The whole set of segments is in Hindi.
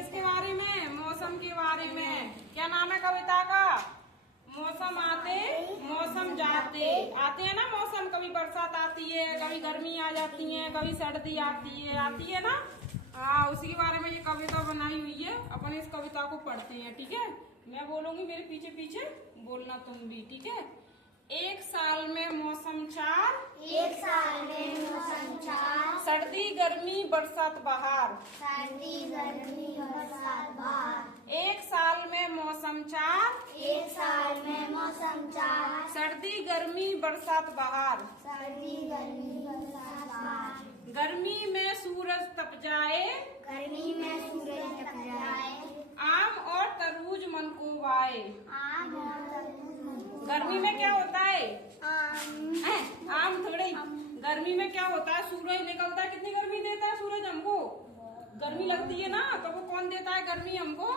किसके बारे में? मौसम के बारे में। क्या नाम है कविता का? मौसम आते मौसम जाते। आते हैं ना मौसम, कभी बरसात आती है, कभी गर्मी आ जाती है, कभी सर्दी आती है ना। हाँ, उसी के बारे में ये कविता बनाई हुई है। अपन इस कविता को पढ़ते हैं, ठीक है? मैं बोलूंगी, मेरे पीछे पीछे बोलना तुम भी, ठीक है? एक साल में मौसम चार, एक साल में मौसम चार, सर्दी गर्मी बरसात बहार। सर्दी गर्मी बरसात बहार। एक साल में मौसम चार, एक साल में मौसम चार, सर्दी गर्मी बरसात बहार। सर्दी गर्मी बरसात बहार। गर्मी में सूरज तप जाए, गर्मी में सूरज तप जाए, आम और तरबूज मन को भाए। आम और तरबूज गर्मी में क्या होता है? आम थोड़ी। गर्मी में क्या होता है? सूरज निकलता है, कितनी गर्मी देता है सूरज हमको? गर्मी लगती है ना, तो वो कौन देता है गर्मी हमको?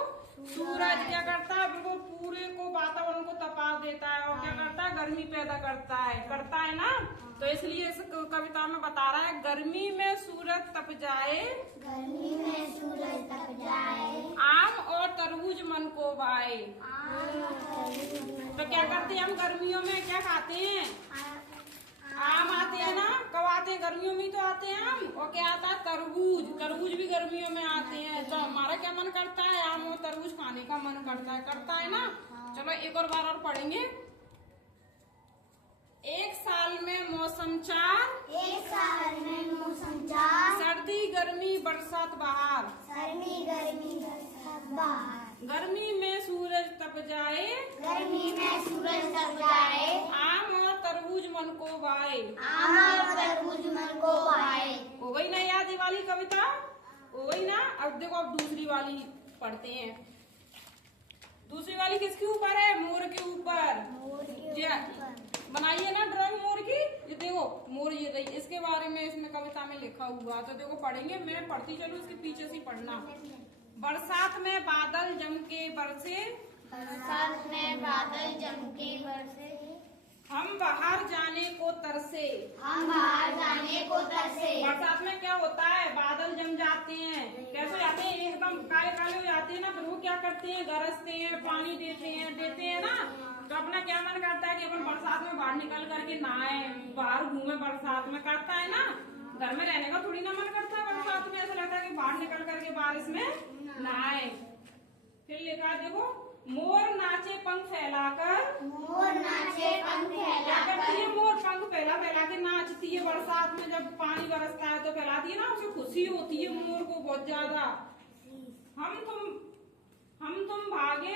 सूरज। क्या करता है? बिल्कुल पूरे को वातावरण को तपा देता है और क्या करता है? गर्मी पैदा करता है ना। तो इसलिए इस कविता में बता रहा है, गर्मी में सूरज तप जाए, गर्मी में सूरज तप जाए, आम और तरबूज मन को भाए। आम और तरबूज तो क्या करते हैं हम गर्मियों में? क्या खाते हैं? आम आते हैं ना। कब आते हैं? गर्मियों में ही तो आते हैं आम। और क्या आता है? तरबूज। तरबूज भी गर्मियों में आते हैं। तो हमारा क्या मन करता है? आम और तरबूज खाने का मन करता है ना। चलो एक और बार और पढ़ेंगे। एक साल में मौसम चार, एक साल में मौसम चार, सर्दी गर्मी बरसात बहार। सर्दी गर्मी बरसात बहार। गर्मी में सूरज तप जाए, गर्मी में सूरज तप जाए, आम और तरबूज मन को भाए। आम और तरबूज मन को भाए। हो गई ना याद ये वाली कविता? हो गई ना। अब देखो, अब दूसरी वाली पढ़ते हैं। दूसरी वाली किसके ऊपर है? मोर के ऊपर। बनाइए ना ड्राइंग मोर की। ये देखो मोर, ये रही, इसके बारे में इसमें कविता में लिखा हुआ। तो देखो पढ़ेंगे, मैं पढ़ती चलूं, इसके पीछे से पढ़ना। बरसात में बादल जम के बरसे, बरसात में बादल जम के बरसे, हम बाहर जाने को तरसे। हम बाहर जाने को तरसे। बरसात में क्या होता है? बादल जम जाते हैं। कैसे जाते हैं? एकदम काले काले हो जाते हैं ना। फिर वो क्या करते हैं? गरजते हैं, पानी देते हैं ना। तो अपना क्या मन करता है कि अपन बरसात में बाहर निकल करके नहाए, बाहर घूमे। बरसात में करता है ना। घर में रहने का थोड़ी ना मन करता है। बरसात में ऐसा लगता है कि बाहर निकल करके बारिश में नहाए। फिर लिखा देखो, मोर नाचे पंख फैलाकर, मोर नाचे पंख क्या फैलाकर, करती है? मोर पंख फैला फैला के नाचती है। बरसात में जब पानी बरसता है तो फैलाती है ना, उसे खुशी होती है मोर को बहुत ज्यादा। हम तुम भागे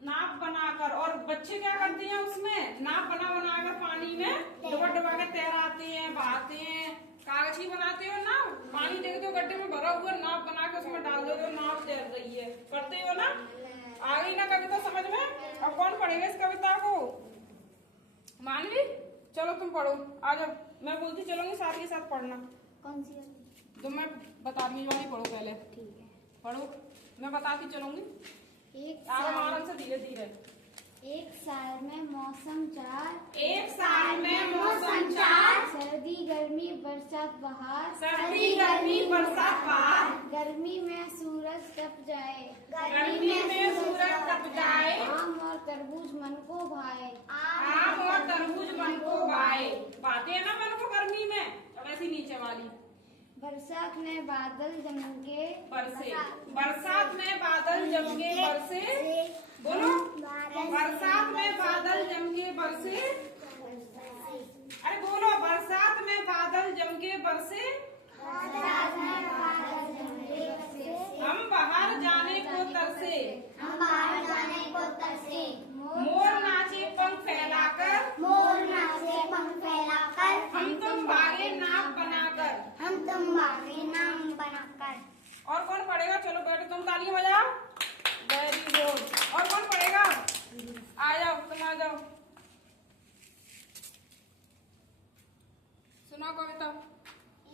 नाप बनाकर। और बच्चे क्या करते हैं? उसमें नाप बनाकर पानी में डुबा के तैराते हैं, बहाते हैं। कागज की बनाते हो ना, पानी देखते हो गड्ढे में भरा हुआ, नाप बना के उसमें डाल दो, नाप तैर रही है। करते हो ना। आ गई ना कविता समझ में? अब कौन पढ़ेगा इस कविता को? मानवी, चलो तुम पढ़ो। आ जाओ, मैं बोलती चलूंगी, साथ के साथ पढ़ना। कौन सी वाली? तो मैं बता रही वाली पढ़ो पहले। ठीक है, पढ़ो, मैं बताती चलूंगी। एक आराम से धीरे धीरे। एक साल में मौसम चार, एक साल में मौसम चार, सर्दी गर्मी बरसात बहार, सर्दी गर्मी बरसात बहार। गर्मी में सूरज तप जाए, गर्मी में सूरज तप जाए, आम और तरबूज मन को भाए, आम और तरबूज मन को भाए। भाते हैं ना मन को गर्मी में। अब ऐसी नीचे वाली। बरसात में बादल जम के बरसे, बरसात में बादल जम के बरसे। बोलो, बरसात में बादल जम के बरसे। अरे बोलो, बरसात में बादल जम के बरसे, हम बाहर जाने को तरसे, हम बाहर जाने को तरसे, मोर नाचे पंख फैलाकर, मोर नाचे पंख फैलाकर, हम तुम भागे नाव बनाकर। हम तुम भागे नाम बनाकर। और कौन पढ़ेगा? चलो बैठो, तुम तालियां बजाओ। Very good. और कौन पढ़ेगा? आ जाओ, तुम आ जाओ। सुनाओ कविता।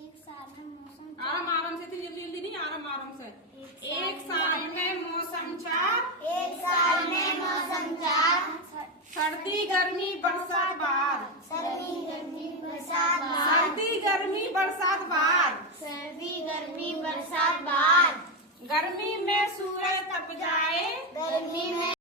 एक साल में मौसम आराम से, इतनी जल्दी नहीं, आराम से। एक साल में मौसम चार, एक साल में मौसम चार, सर्दी गर्मी बरसात बहार। सर्दी गर्मी बरसात बहार, सर्दी गर्मी बरसात बहार। सर्दी गर्मी बरसात बहार। गर्मी में सूरज